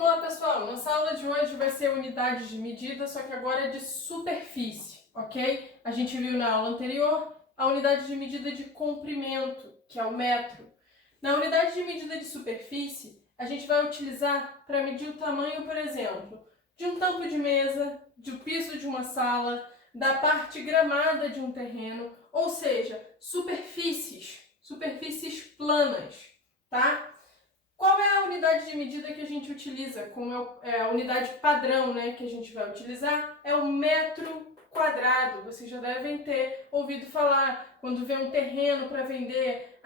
Vamos lá, pessoal. Nossa aula de hoje vai ser unidades de medida, só que agora é de superfície, ok? A gente viu na aula anterior a unidade de medida de comprimento, que é o metro. Na unidade de medida de superfície, a gente vai utilizar para medir o tamanho, por exemplo, de um tampo de mesa, do piso de uma sala, da parte gramada de um terreno, ou seja, superfícies planas, tá? Qual é a unidade de medida que a gente utiliza? Como é a unidade padrão, né, que a gente vai utilizar? É o metro quadrado. Vocês já devem ter ouvido falar quando vê um terreno para vender.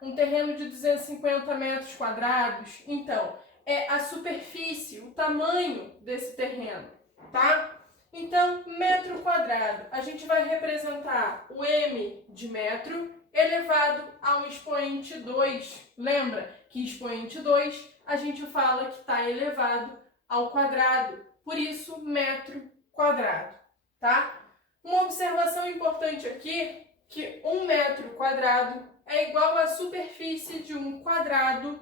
Um terreno de 250 metros quadrados. Então, é a superfície, o tamanho desse terreno, tá? Então, metro quadrado. A gente vai representar o m de metro elevado ao expoente 2. Lembra que expoente 2 a gente fala que está elevado ao quadrado, por isso metro quadrado, tá? Uma observação importante aqui, que 1 metro quadrado é igual à superfície de um quadrado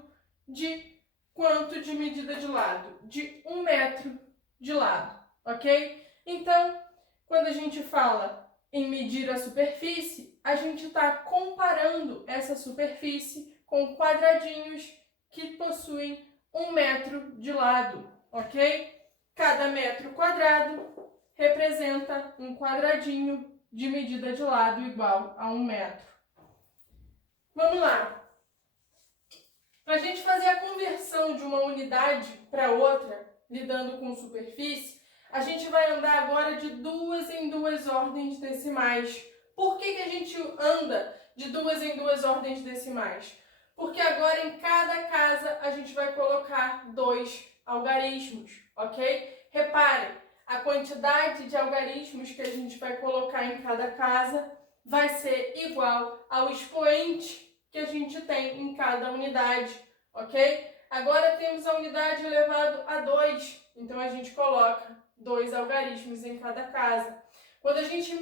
de quanto de medida de lado? De 1 metro de lado, ok? Então, quando a gente fala em medir a superfície, a gente está comparando essa superfície com quadradinhos que possuem 1 metro de lado, ok? Cada metro quadrado representa um quadradinho de medida de lado igual a 1 metro. Vamos lá. Para a gente fazer a conversão de uma unidade para outra, lidando com superfície, a gente vai andar agora de 2 em 2 ordens decimais. Por que a gente anda de 2 em 2 ordens decimais? Porque agora em cada casa a gente vai colocar 2 algarismos, ok? Reparem, a quantidade de algarismos que a gente vai colocar em cada casa vai ser igual ao expoente que a gente tem em cada unidade, ok? Agora temos a unidade elevado a 2, então a gente coloca 2 algarismos em cada casa. Quando a gente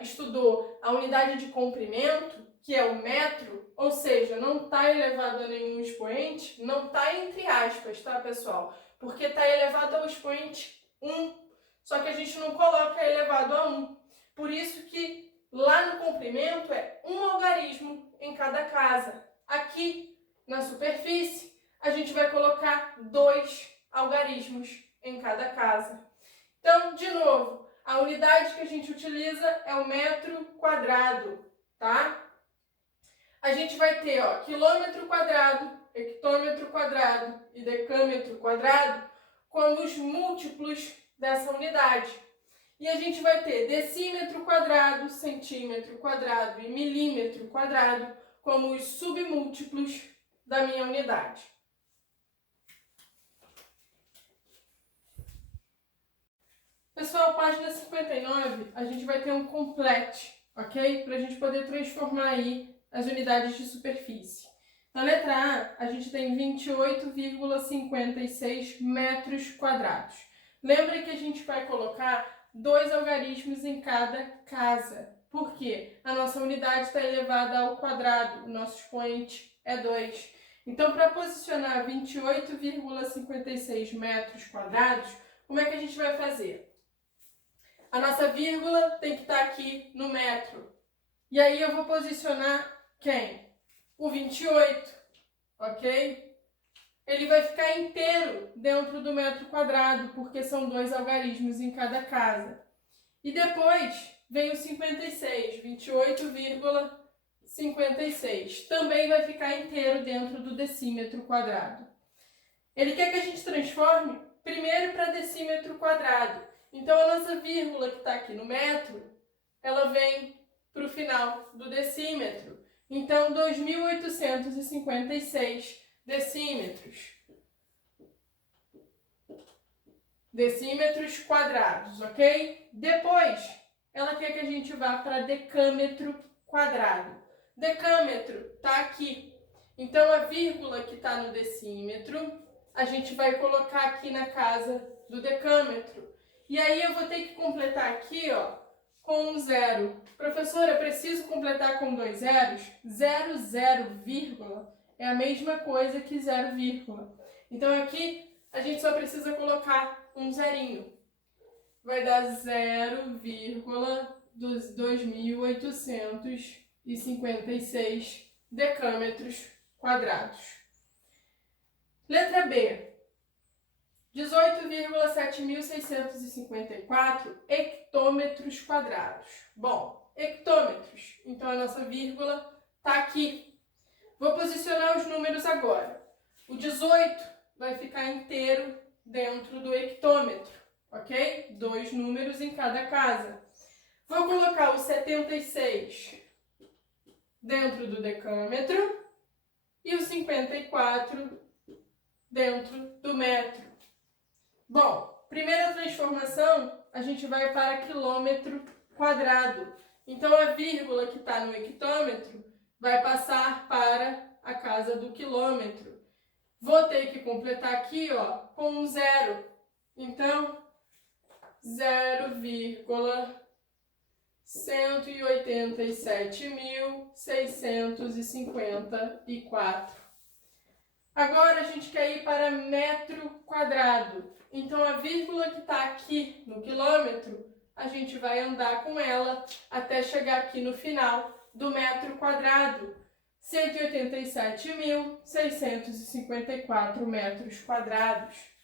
estudou a unidade de comprimento, que é o metro, ou seja, não está elevado a nenhum expoente, não está entre aspas, tá, pessoal? Porque está elevado ao expoente 1, só que a gente não coloca elevado a 1. Por isso que lá no comprimento é 1 algarismo em cada casa. Aqui, na superfície, a gente vai colocar 2 algarismos em cada casa. Então, de novo, a unidade que a gente utiliza é o metro quadrado, tá? A gente vai ter, quilômetro quadrado, hectômetro quadrado e decâmetro quadrado como os múltiplos dessa unidade. E a gente vai ter decímetro quadrado, centímetro quadrado e milímetro quadrado como os submúltiplos da minha unidade. Pessoal, página 59, a gente vai ter um complete, ok? Para a gente poder transformar aí as unidades de superfície. Na letra A, a gente tem 28,56 metros quadrados. Lembra que a gente vai colocar 2 algarismos em cada casa. Por quê? A nossa unidade está elevada ao quadrado, o nosso expoente é 2. Então, para posicionar 28,56 metros quadrados, como é que a gente vai fazer? A nossa vírgula tem que estar aqui no metro. E aí eu vou posicionar quem? O 28, ok? Ele vai ficar inteiro dentro do metro quadrado, porque são 2 algarismos em cada casa. E depois vem o 56, 28,56. Também vai ficar inteiro dentro do decímetro quadrado. Ele quer que a gente transforme primeiro para decímetro quadrado. Então, a nossa vírgula que está aqui no metro, ela vem para o final do decímetro. Então, 2.856 decímetros. Decímetros quadrados, ok? Depois, ela quer que a gente vá para decâmetro quadrado. Decâmetro está aqui. Então, a vírgula que está no decímetro, a gente vai colocar aqui na casa do decâmetro. E aí eu vou ter que completar aqui, com um zero. Professora, eu preciso completar com 2 zeros? 0, vírgula é a mesma coisa que 0, vírgula. Então aqui a gente só precisa colocar um zerinho. Vai dar 0,2856 decâmetros quadrados. Letra B. 18,7654 hectômetros quadrados. Bom, hectômetros. Então a nossa vírgula está aqui. Vou posicionar os números agora. O 18 vai ficar inteiro dentro do hectômetro, ok? 2 números em cada casa. Vou colocar o 76 dentro do decâmetro e o 54 dentro do metro. Bom, primeira transformação, a gente vai para quilômetro quadrado. Então, a vírgula que está no hectômetro vai passar para a casa do quilômetro. Vou ter que completar aqui, ó, com um zero. Então, 0,187.654. Agora a gente quer ir para metro quadrado. Então a vírgula que está aqui no quilômetro, a gente vai andar com ela até chegar aqui no final do metro quadrado. 187.654 metros quadrados.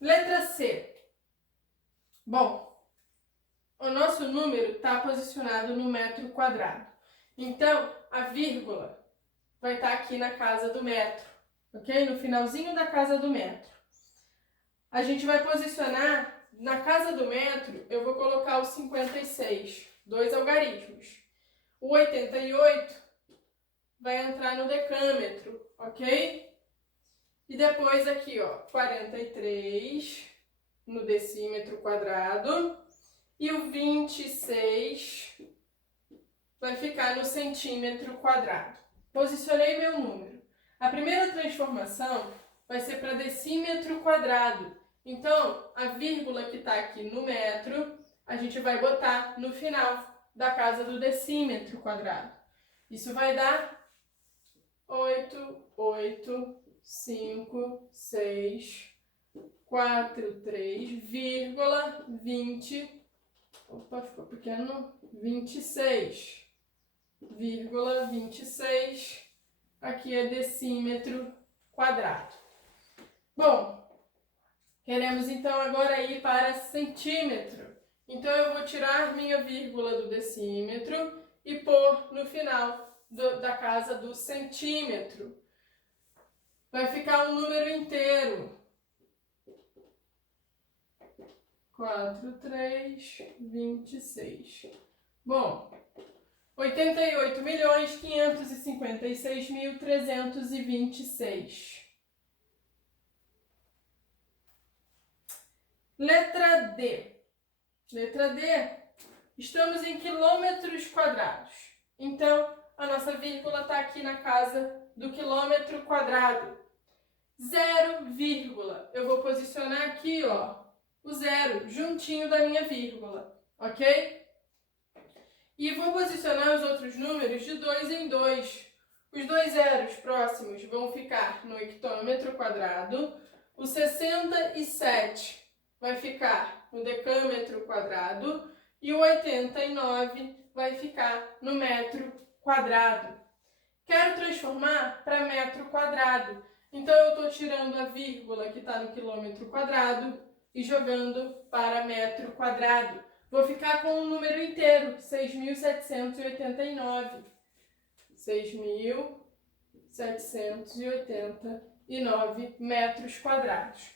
Letra C. Bom, o nosso número está posicionado no metro quadrado. Então, a vírgula vai estar aqui na casa do metro, ok? No finalzinho da casa do metro. A gente vai posicionar na casa do metro, eu vou colocar o 56, 2 algarismos. O 88 vai entrar no decâmetro, ok? E depois aqui, ó, 43 no decímetro quadrado. E o 26 vai ficar no centímetro quadrado. Posicionei meu número. A primeira transformação vai ser para decímetro quadrado. Então, a vírgula que está aqui no metro, a gente vai botar no final da casa do decímetro quadrado. Isso vai dar 8,856,43,20. Opa, ficou pequeno. 26,26. Aqui é decímetro quadrado. Bom, queremos então agora ir para centímetro. Então eu vou tirar minha vírgula do decímetro e pôr no final da casa do centímetro. Vai ficar um número inteiro. 4,326. Bom, 88.556.326. Letra D. Letra D, estamos em quilômetros quadrados. Então, a nossa vírgula está aqui na casa do quilômetro quadrado. 0, vírgula. Eu vou posicionar aqui, ó, o zero, juntinho da minha vírgula, ok? E vou posicionar os outros números de 2 em 2. Os 2 zeros próximos vão ficar no hectômetro quadrado. O 67 vai ficar no decâmetro quadrado. E o 89 vai ficar no metro quadrado. Quero transformar para metro quadrado. Então, eu estou tirando a vírgula que está no quilômetro quadrado e jogando para metro quadrado. Vou ficar com um número inteiro, 6.789. 6.789 metros quadrados.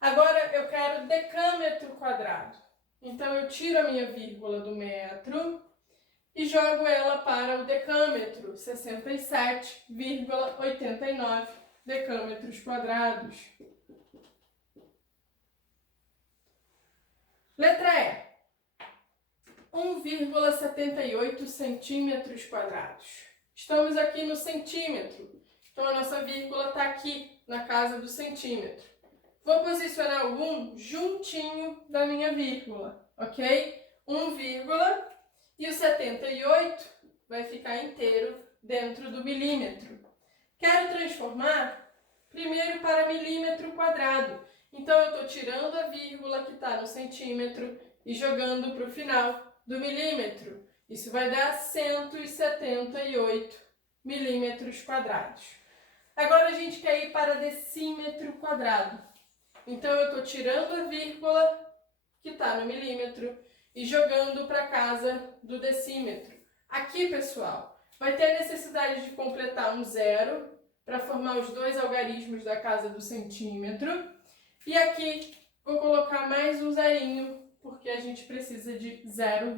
Agora eu quero decâmetro quadrado. Então eu tiro a minha vírgula do metro e jogo ela para o decâmetro, 67,89 decâmetros quadrados. Letra E. 1,78 centímetros quadrados. Estamos aqui no centímetro. Então a nossa vírgula está aqui na casa do centímetro. Vou posicionar o 1 juntinho da minha vírgula, ok? 1, e o 78 vai ficar inteiro dentro do milímetro. Quero transformar primeiro para milímetro quadrado. Então, eu estou tirando a vírgula que está no centímetro e jogando para o final do milímetro. Isso vai dar 178 milímetros quadrados. Agora, a gente quer ir para decímetro quadrado. Então, eu estou tirando a vírgula que está no milímetro e jogando para casa do decímetro. Aqui, pessoal, vai ter a necessidade de completar um zero para formar os dois algarismos da casa do centímetro. E aqui vou colocar mais um zerinho, porque a gente precisa de 0,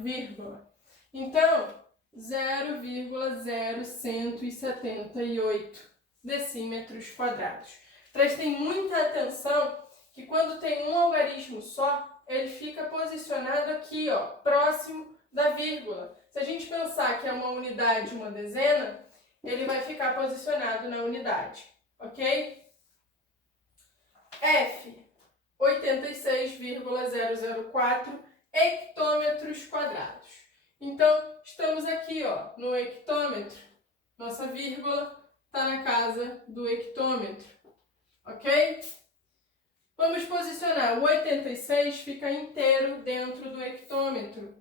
então 0,0178 decímetros quadrados. Prestem muita atenção que quando tem um algarismo só, ele fica posicionado aqui, ó, próximo da vírgula. Se a gente pensar que é uma unidade, uma dezena, ele vai ficar posicionado na unidade, ok? F, 86,004 hectômetros quadrados. Então, estamos aqui, ó, no hectômetro. Nossa vírgula está na casa do hectômetro, ok? Vamos posicionar. O 86 fica inteiro dentro do hectômetro.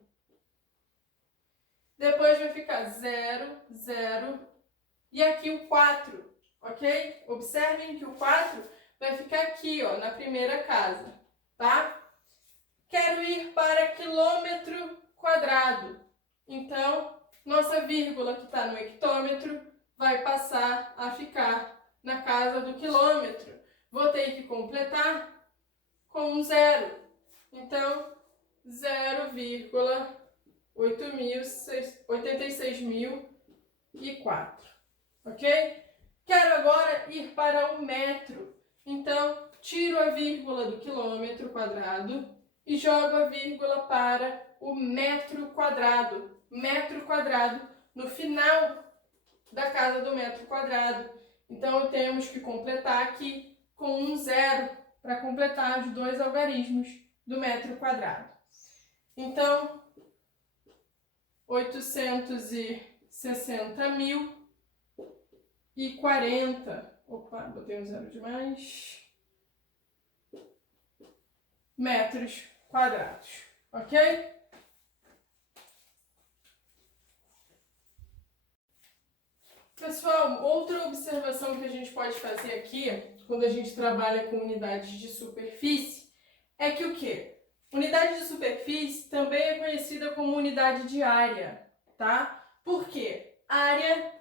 Depois vai ficar 0, 0 e aqui o 4, ok? Observem que o 4 vai ficar aqui, ó, na primeira casa, tá? Quero ir para quilômetro quadrado. Então, nossa vírgula que está no hectômetro vai passar a ficar na casa do quilômetro. Vou ter que completar com um zero. Então, 0,86.004, ok? Quero agora ir para o metro. Então, tiro a vírgula do quilômetro quadrado e jogo a vírgula para o metro quadrado. Metro quadrado no final da casa do metro quadrado. Então, temos que completar aqui com um zero para completar os dois algarismos do metro quadrado. Então, 860.040, opa, botei um zero demais, metros quadrados, ok? Pessoal, outra observação que a gente pode fazer aqui, quando a gente trabalha com unidades de superfície, é que o quê? Unidade de superfície também é conhecida como unidade de área, tá? Por quê? Área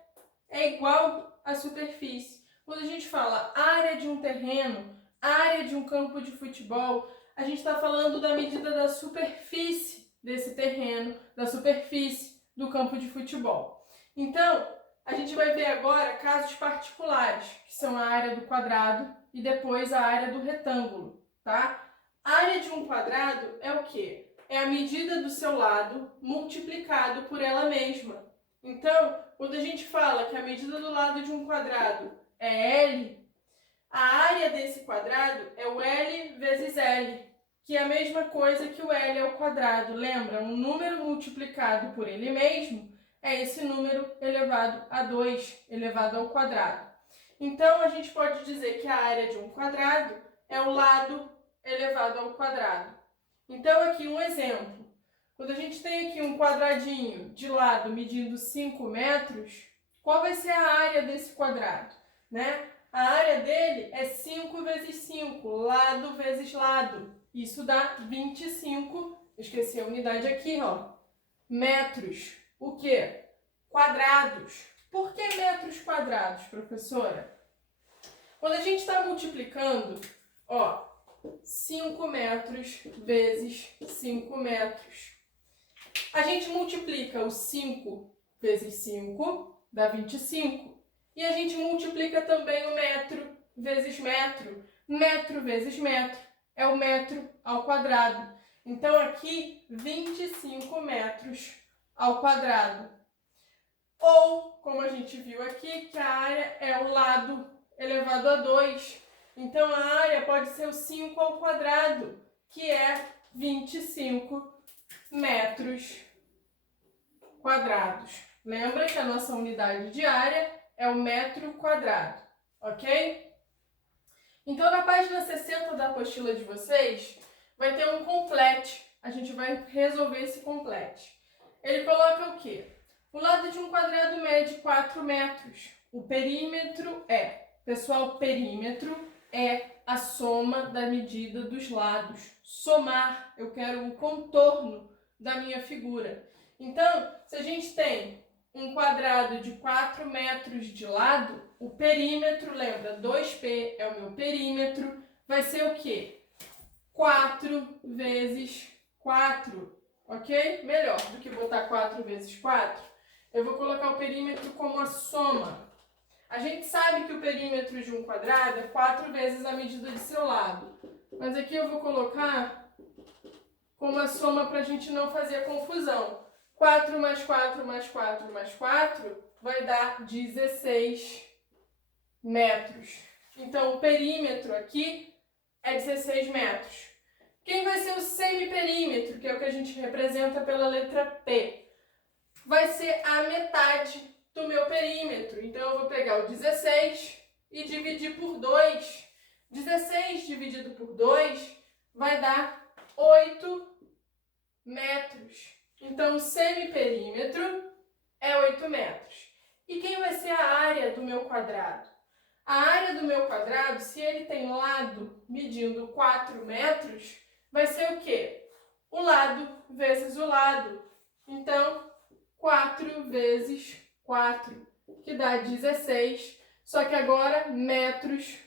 é igual a superfície. Quando a gente fala área de um terreno, área de um campo de futebol, a gente está falando da medida da superfície desse terreno, da superfície do campo de futebol. Então, a gente vai ver agora casos particulares, que são a área do quadrado e depois a área do retângulo, tá? A área de um quadrado é o quê? É a medida do seu lado multiplicado por ela mesma. Então, quando a gente fala que a medida do lado de um quadrado é L, a área desse quadrado é o L vezes L, que é a mesma coisa que o L ao quadrado. Lembra? Um número multiplicado por ele mesmo é esse número elevado a 2, elevado ao quadrado. Então, a gente pode dizer que a área de um quadrado é o lado elevado ao quadrado. Então, aqui um exemplo. Quando a gente tem aqui um quadradinho de lado medindo 5 metros, qual vai ser a área desse quadrado, né? A área dele é 5 vezes 5, lado vezes lado. Isso dá 25, esqueci a unidade aqui, ó, metros. O quê? Quadrados. Por que metros quadrados, professora? Quando a gente está multiplicando, ó, 5 metros vezes 5 metros. A gente multiplica o 5 vezes 5, dá 25. E a gente multiplica também o metro vezes metro. Metro vezes metro é o metro ao quadrado. Então, aqui, 25 metros ao quadrado. Ou, como a gente viu aqui, que a área é o lado elevado a 2. Então, a área pode ser o 5 ao quadrado, que é 25 metros quadrados. Lembra que a nossa unidade de área é o metro quadrado, ok? Então, na página 60 da apostila de vocês, vai ter um complete. A gente vai resolver esse complete. Ele coloca o quê? O lado de um quadrado mede 4 metros. O perímetro pessoal, perímetro é a soma da medida dos lados. Somar, eu quero o contorno da minha figura. Então, se a gente tem um quadrado de 4 metros de lado, o perímetro, lembra, 2P é o meu perímetro, vai ser o quê? 4 vezes 4, ok? Melhor do que botar 4 vezes 4, eu vou colocar o perímetro como a soma. A gente sabe que o perímetro de um quadrado é 4 vezes a medida de seu lado, mas aqui eu vou colocar como a soma para a gente não fazer confusão. 4 mais 4 mais 4 mais 4 vai dar 16 metros. Então, o perímetro aqui é 16 metros. Quem vai ser o semiperímetro, que é o que a gente representa pela letra P? Vai ser a metade do meu perímetro. Então, eu vou pegar o 16 e dividir por 2. 16 dividido por 2 vai dar 8 metros. Então, o semiperímetro é 8 metros. E quem vai ser a área do meu quadrado? A área do meu quadrado, se ele tem lado medindo 4 metros, vai ser o quê? O lado vezes o lado. Então, 4 vezes 4, que dá 16, só que agora metros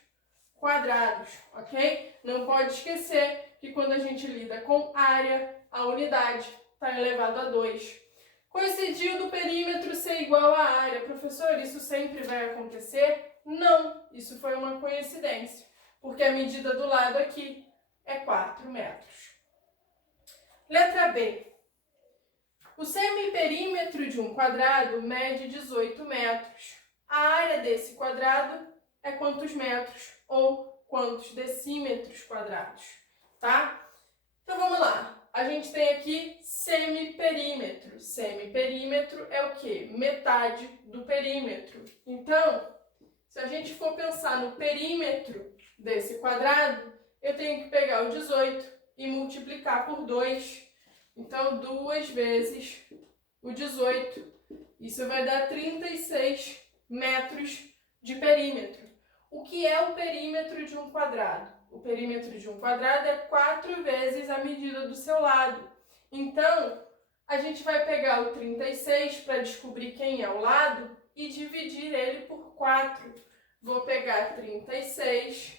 quadrados, ok? Não pode esquecer que quando a gente lida com área, a unidade está elevado a 2. Coincidiu do perímetro ser igual à área. Professor, isso sempre vai acontecer? Não, isso foi uma coincidência, porque a medida do lado aqui é 4 metros. Letra B. O semiperímetro de um quadrado mede 18 metros. A área desse quadrado é quantos metros ou quantos decímetros quadrados, tá? Então vamos lá. A gente tem aqui semiperímetro. Semiperímetro é o quê? Metade do perímetro. Então, se a gente for pensar no perímetro desse quadrado, eu tenho que pegar o 18 e multiplicar por 2. Então, 2 vezes o 18. Isso vai dar 36 metros de perímetro. O que é o perímetro de um quadrado? O perímetro de um quadrado é 4 vezes a medida do seu lado. Então, a gente vai pegar o 36 para descobrir quem é o lado e dividir ele por 4. Vou pegar 36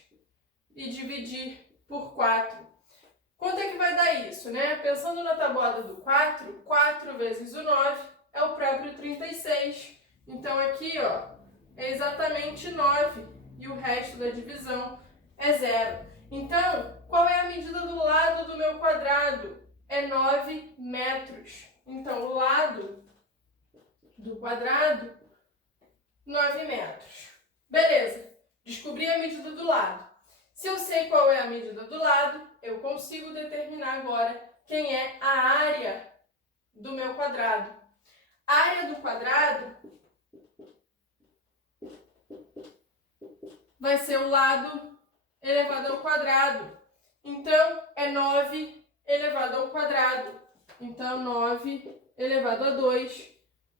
e dividir por 4. Quanto é que vai dar isso, né? Pensando na tabuada do 4, 4 vezes o 9 é o próprio 36. Então, aqui, ó, é exatamente 9 e o resto da divisão é 0. Então, qual é a medida do lado do meu quadrado? É 9 metros. Então, o lado do quadrado, 9 metros. Beleza, descobri a medida do lado. Se eu sei qual é a medida do lado, eu consigo determinar agora quem é a área do meu quadrado. A área do quadrado vai ser o lado elevado ao quadrado. Então, é 9 elevado ao quadrado. Então, 9 elevado a 2,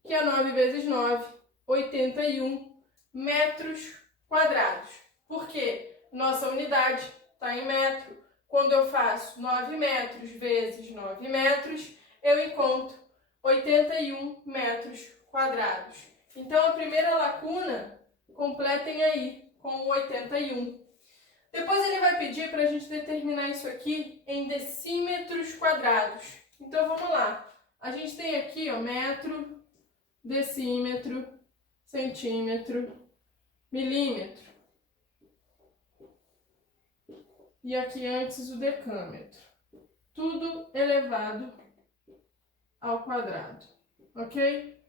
que é 9 vezes 9, 81 metros quadrados. Por quê? Nossa unidade está em metro. Quando eu faço 9 metros vezes 9 metros, eu encontro 81 metros quadrados. Então, a primeira lacuna, completem aí com o 81. Depois ele vai pedir para a gente determinar isso aqui em decímetros quadrados. Então, vamos lá. A gente tem aqui, ó, metro, decímetro, centímetro, milímetro. E aqui antes o decâmetro. Tudo elevado ao quadrado, ok?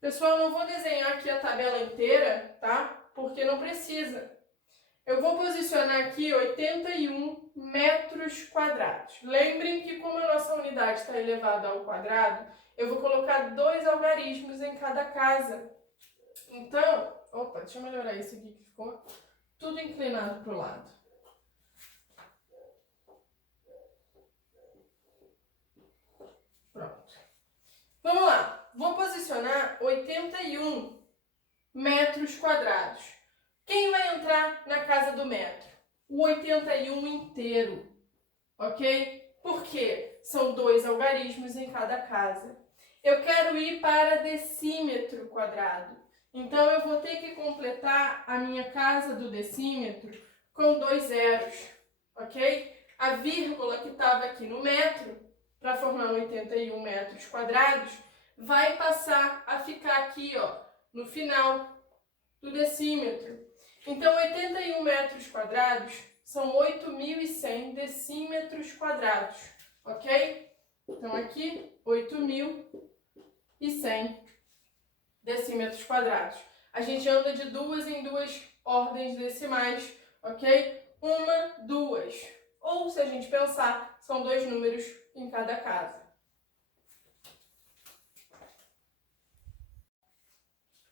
Pessoal, não vou desenhar aqui a tabela inteira, tá? Porque não precisa. Eu vou posicionar aqui 81 metros quadrados. Lembrem que como a nossa unidade está elevada ao quadrado, eu vou colocar 2 algarismos em cada casa. Então, opa, deixa eu melhorar isso aqui que ficou tudo inclinado para o lado. Pronto. Vamos lá. Vou posicionar 81 metros quadrados. Quem vai entrar na casa do metro? O 81 inteiro, ok? Porque são 2 algarismos em cada casa. Eu quero ir para decímetro quadrado. Então, eu vou ter que completar a minha casa do decímetro com 2 zeros, ok? A vírgula que estava aqui no metro, para formar 81 metros quadrados, vai passar a ficar aqui, ó, no final do decímetro. Então, 81 metros quadrados são 8.100 decímetros quadrados, ok? Então, aqui, 8.100 decímetros quadrados. A gente anda de 2 em 2 ordens decimais, ok? 1, 2. Ou, se a gente pensar, são 2 números em cada casa.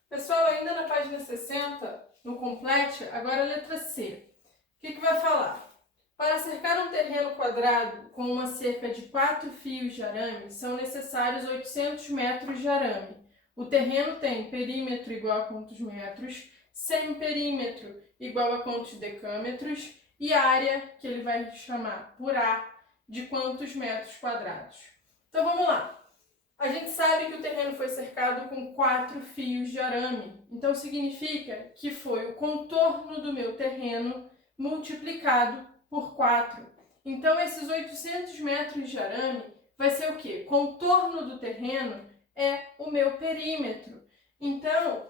Pessoal, ainda na página 60, no complete, agora a letra C. O que vai falar? Para cercar um terreno quadrado com uma cerca de 4 fios de arame, são necessários 800 metros de arame. O terreno tem perímetro igual a quantos metros, semiperímetro igual a quantos decâmetros e área, que ele vai chamar por A, de quantos metros quadrados. Então vamos lá. A gente sabe que o terreno foi cercado com 4 fios de arame. Então significa que foi o contorno do meu terreno multiplicado por 4. Então esses 800 metros de arame vai ser o quê? Contorno do terreno é o meu perímetro. Então,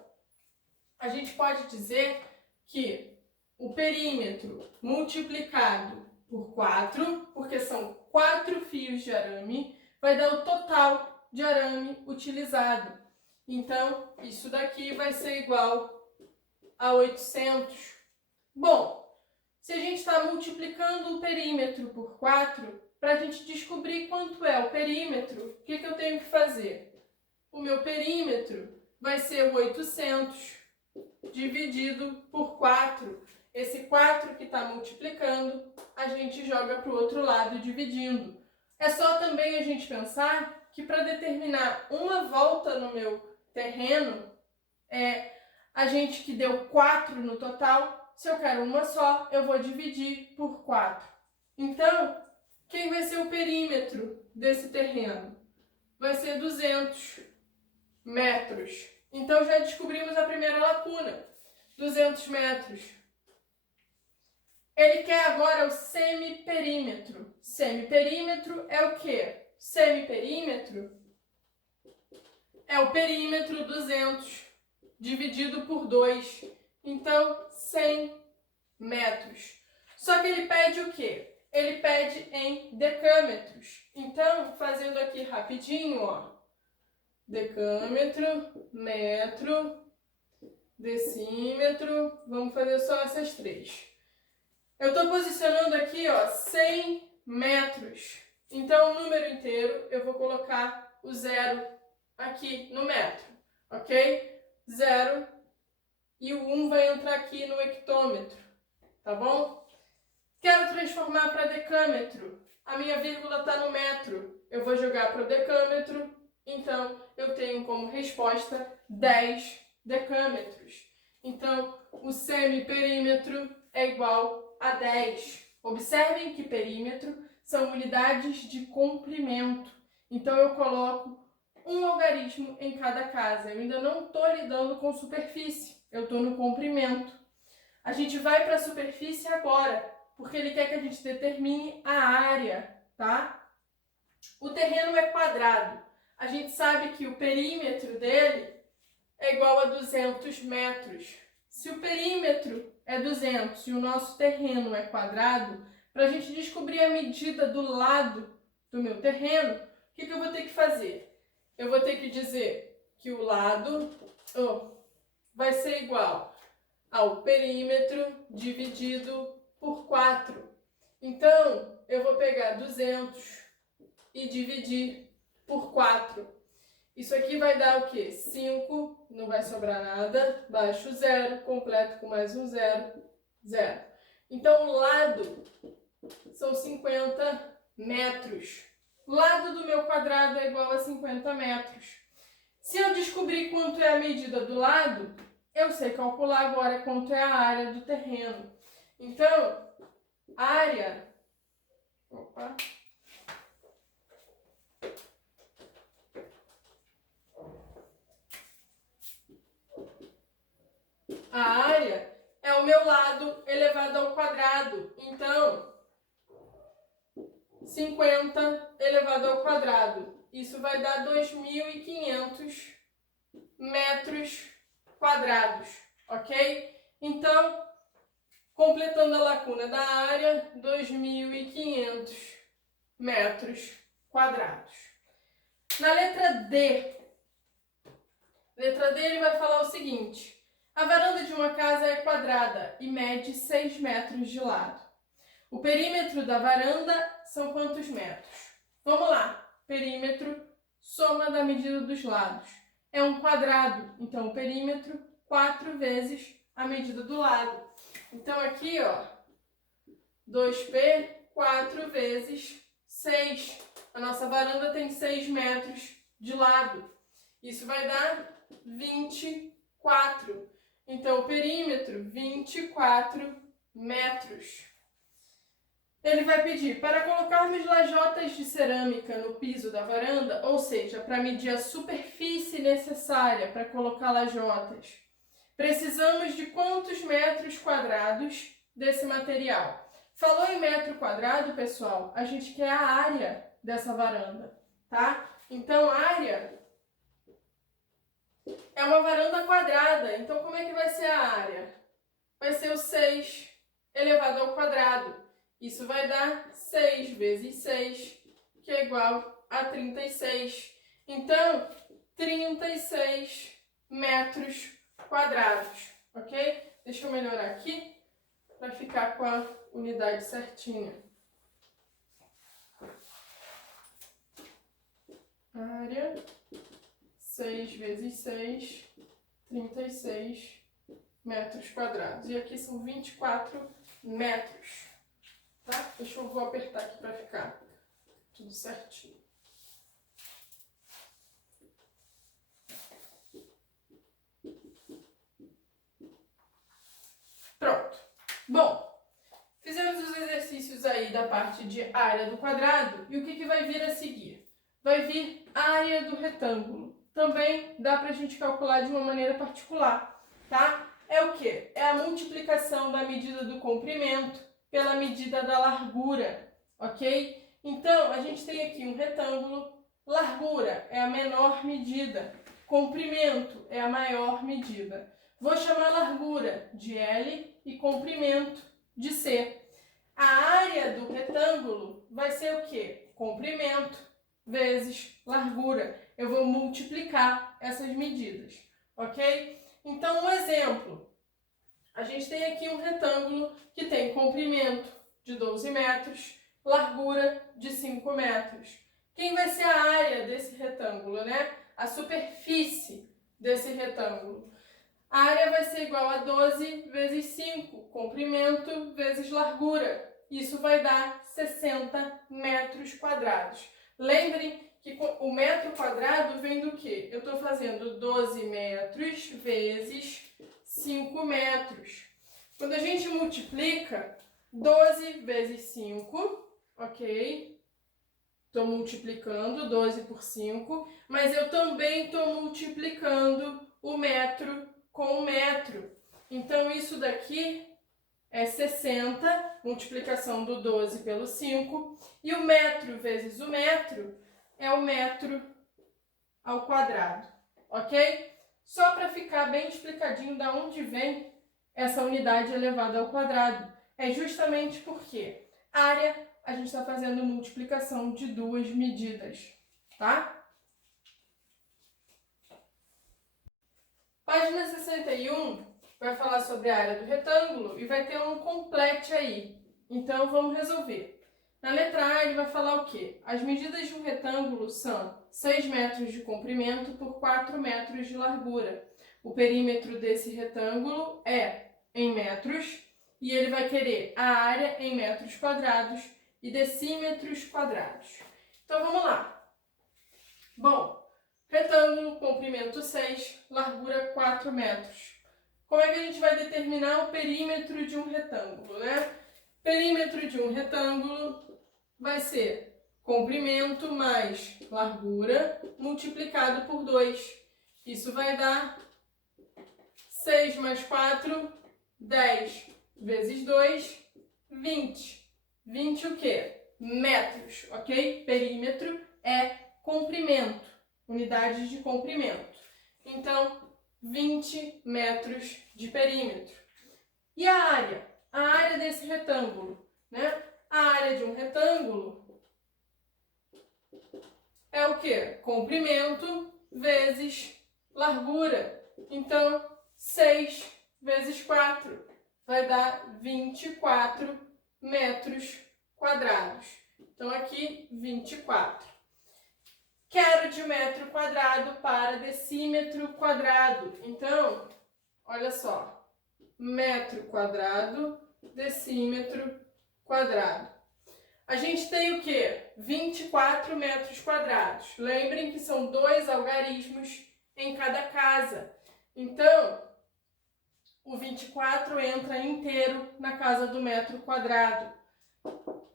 a gente pode dizer que o perímetro multiplicado por 4, porque são 4 fios de arame, vai dar o total de arame utilizado. Então, isso daqui vai ser igual a 800. Bom, se a gente está multiplicando o perímetro por 4, para a gente descobrir quanto é o perímetro, o que eu tenho que fazer? O meu perímetro vai ser o 800 dividido por 4. Esse 4 que está multiplicando, a gente joga para o outro lado dividindo. É só também a gente pensar que para determinar uma volta no meu terreno, a gente que deu 4 no total, se eu quero uma só, eu vou dividir por 4. Então, quem vai ser o perímetro desse terreno? Vai ser 200 metros. Então, já descobrimos a primeira lacuna. 200 metros. Ele quer agora o semiperímetro. Semiperímetro é o quê? Semiperímetro é o perímetro 200 dividido por 2. Então, 100 metros. Só que ele pede o quê? Ele pede em decâmetros. Então, fazendo aqui rapidinho, ó. Decâmetro, metro, decímetro. Vamos fazer só essas 3. Eu estou posicionando aqui, ó, 100 metros. Então, o número inteiro, eu vou colocar o 0 aqui no metro, ok? 0 e o 1 vai entrar aqui no hectômetro, tá bom? Quero transformar para decâmetro. A minha vírgula está no metro. Eu vou jogar para o decâmetro, então eu tenho como resposta 10 decâmetros. Então, o semiperímetro é igual a 10. Observem que perímetro são unidades de comprimento. Então, eu coloco um algarismo em cada casa. Eu ainda não estou lidando com superfície, eu estou no comprimento. A gente vai para a superfície agora, porque ele quer que a gente determine a área, tá? O terreno é quadrado. A gente sabe que o perímetro dele é igual a 200 metros. Se o perímetro é 200 e o nosso terreno é quadrado, para a gente descobrir a medida do lado do meu terreno, o que eu vou ter que fazer? Eu vou ter que dizer que o lado vai ser igual ao perímetro dividido por 4. Então, eu vou pegar 200 e dividir por 4. Isso aqui vai dar o quê? 5, não vai sobrar nada, baixo 0, completo com mais um 0, 0. Então, o lado são 50 metros. Lado do meu quadrado é igual a 50 metros. Se eu descobrir quanto é a medida do lado, eu sei calcular agora quanto é a área do terreno. Então, área... Opa! A área é o meu lado elevado ao quadrado. Então, 50 elevado ao quadrado. Isso vai dar 2.500 metros quadrados, ok? Então, completando a lacuna da área, 2.500 metros quadrados. Na letra D ele vai falar o seguinte: a varanda de uma casa é quadrada e mede 6 metros de lado. O perímetro da varanda são quantos metros? Vamos lá. Perímetro, soma da medida dos lados. É um quadrado, então o perímetro, 4 vezes a medida do lado. Então aqui, ó, 2P, 4 vezes 6. A nossa varanda tem 6 metros de lado. Isso vai dar 24. Então, o perímetro, 24 metros. Ele vai pedir para colocarmos lajotas de cerâmica no piso da varanda, ou seja, para medir a superfície necessária para colocar lajotas. Precisamos de quantos metros quadrados desse material? Falou em metro quadrado, pessoal, a gente quer a área dessa varanda, tá? Então, área é uma varanda quadrada, então como é que vai ser a área? Vai ser o 6 elevado ao quadrado. Isso vai dar 6 vezes 6, que é igual a 36. Então, 36 metros quadrados, ok? Deixa eu melhorar aqui para ficar com a unidade certinha. Área, 6 vezes 6, 36 metros quadrados. E aqui são 24 metros. Tá? Vou apertar aqui para ficar tudo certinho. Pronto. Bom, fizemos os exercícios aí da parte de área do quadrado e o que vai vir a seguir? Vai vir a área do retângulo. Também dá para a gente calcular de uma maneira particular, tá? É o quê? É a multiplicação da medida do comprimento pela medida da largura, ok? Então, a gente tem aqui um retângulo, largura é a menor medida, comprimento é a maior medida. Vou chamar largura de L e comprimento de C. A área do retângulo vai ser o quê? Comprimento vezes largura. Eu vou multiplicar essas medidas, ok? Então, um exemplo. A gente tem aqui um retângulo que tem comprimento de 12 metros, largura de 5 metros. Quem vai ser a área desse retângulo, né? A superfície desse retângulo. A área vai ser igual a 12 vezes 5, comprimento vezes largura. Isso vai dar 60 metros quadrados. Lembrem que o metro quadrado vem do quê? Eu estou fazendo 12 metros vezes 5 metros. Quando a gente multiplica, 12 vezes 5, ok? Estou multiplicando 12 por 5, mas eu também estou multiplicando o metro com o metro. Então, isso daqui é 60, multiplicação do 12 pelo 5, e o metro vezes o metro é o metro ao quadrado, ok? Só para ficar bem explicadinho de onde vem essa unidade elevada ao quadrado. É justamente porque área, a gente está fazendo multiplicação de duas medidas, tá? Página 61, vai falar sobre a área do retângulo e vai ter um complete aí. Então, vamos resolver. Na letra A, ele vai falar o quê? As medidas de um retângulo são 6 metros de comprimento por 4 metros de largura. O perímetro desse retângulo é em metros e ele vai querer a área em metros quadrados e decímetros quadrados. Então, vamos lá. Bom, retângulo, comprimento 6, largura 4 metros. Como é que a gente vai determinar o perímetro de um retângulo, né? Perímetro de um retângulo vai ser comprimento mais largura multiplicado por 2. Isso vai dar 6 mais 4, 10 vezes 2, 20. 20 o quê? Metros, ok? Perímetro é comprimento, unidades de comprimento. Então, 20 metros de perímetro. E a área? A área desse retângulo, né? A área de um retângulo é o quê? Comprimento vezes largura. Então, 6 vezes 4 vai dar 24 metros quadrados. Então, aqui, 24. Quero de metro quadrado para decímetro quadrado. Então, olha só. Metro quadrado, decímetro quadrado. A gente tem o quê? 24 metros quadrados. Lembrem que são 2 algarismos em cada casa. Então, o 24 entra inteiro na casa do metro quadrado.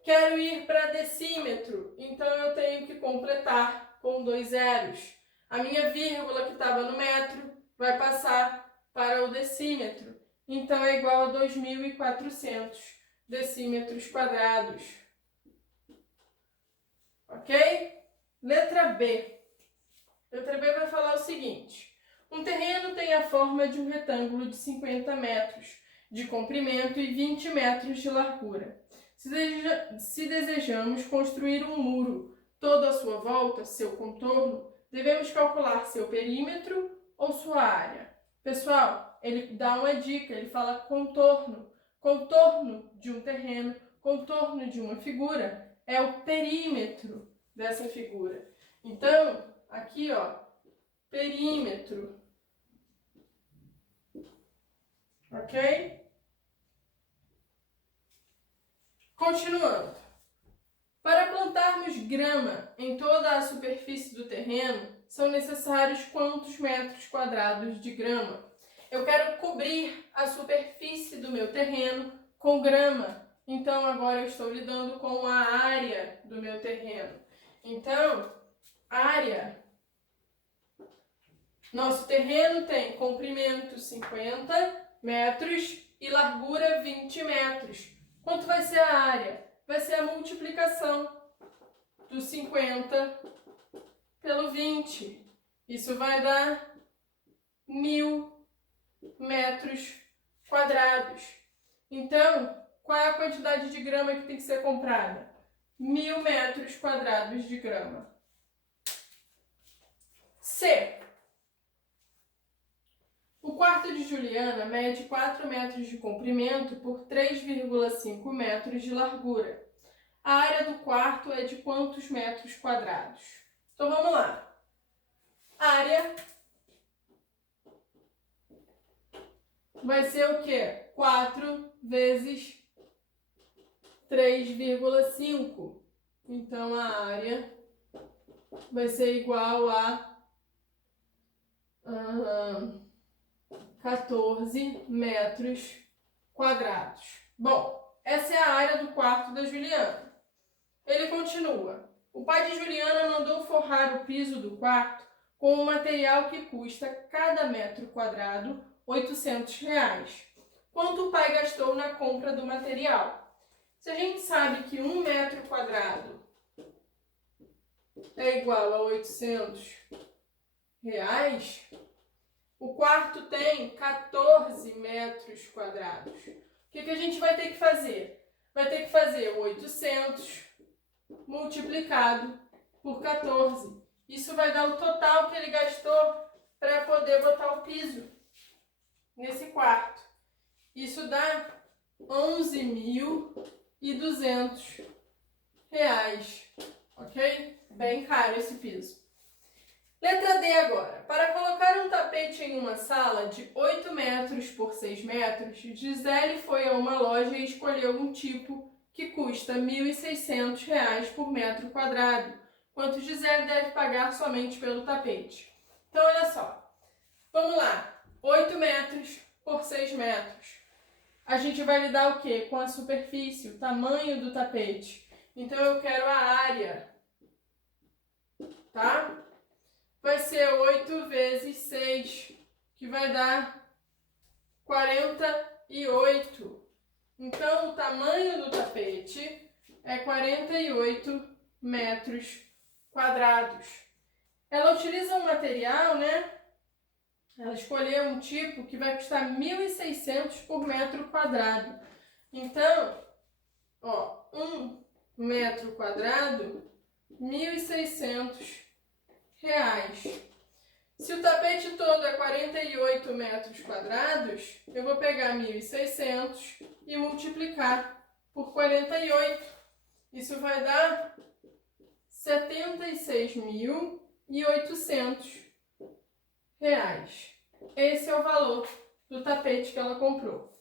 Quero ir para decímetro, então eu tenho que completar com 2 zeros. A minha vírgula que estava no metro vai passar para o decímetro. Então, é igual a 2.400 decímetros quadrados. Ok? Letra B. Letra B vai falar o seguinte. Um terreno tem a forma de um retângulo de 50 metros de comprimento e 20 metros de largura. Se desejamos construir um muro toda a sua volta, seu contorno, devemos calcular seu perímetro ou sua área. Pessoal, ele dá uma dica, ele fala contorno. Contorno de um terreno, contorno de uma figura é o perímetro dessa figura. Então, aqui, ó, perímetro. Ok? Continuando. Para plantarmos grama em toda a superfície do terreno, são necessários quantos metros quadrados de grama? Eu quero cobrir a superfície do meu terreno com grama. Então, agora eu estou lidando com a área do meu terreno. Então, área. Nosso terreno tem comprimento 50 metros e largura 20 metros. Quanto vai ser a área? Vai ser a multiplicação do 50 pelo 20. Isso vai dar 1.000 metros quadrados. Então, qual é a quantidade de grama que tem que ser comprada? 1.000 metros quadrados de grama. C. O quarto de Juliana mede 4 metros de comprimento por 3,5 metros de largura. A área do quarto é de quantos metros quadrados? Então, vamos lá. Área vai ser o quê? 4 vezes 3,5. Então, a área vai ser igual a 14 metros quadrados. Bom, essa é a área do quarto da Juliana. Ele continua. O pai de Juliana mandou forrar o piso do quarto com um material que custa cada metro quadrado R$800. Quanto o pai gastou na compra do material? Se a gente sabe que 1 metro quadrado é igual a R$800, o quarto tem 14 metros quadrados. O que a gente vai ter que fazer? Vai ter que fazer 800 multiplicado por 14. Isso vai dar o total que ele gastou para poder botar o piso. nesse quarto. Isso dá R$11.200, ok? Bem caro esse piso. Letra D agora. Para colocar um tapete em uma sala de 8 metros por 6 metros, Gisele foi a uma loja e escolheu um tipo que custa R$1.600 por metro quadrado. Quanto Gisele deve pagar somente pelo tapete? Então, olha só. Vamos lá. 8 metros por 6 metros. A gente vai lidar o quê? Com a superfície, o tamanho do tapete. Então, eu quero a área, tá? Vai ser 8 vezes 6, que vai dar 48. Então, o tamanho do tapete é 48 metros quadrados. Ela utiliza um material, né? Ela escolheu um tipo que vai custar 1.600 por metro quadrado. Então, ó, 1 metro quadrado, R$1.600. Se o tapete todo é 48 metros quadrados, eu vou pegar 1.600 e multiplicar por 48. Isso vai dar R$76.800. Esse é o valor do tapete que ela comprou.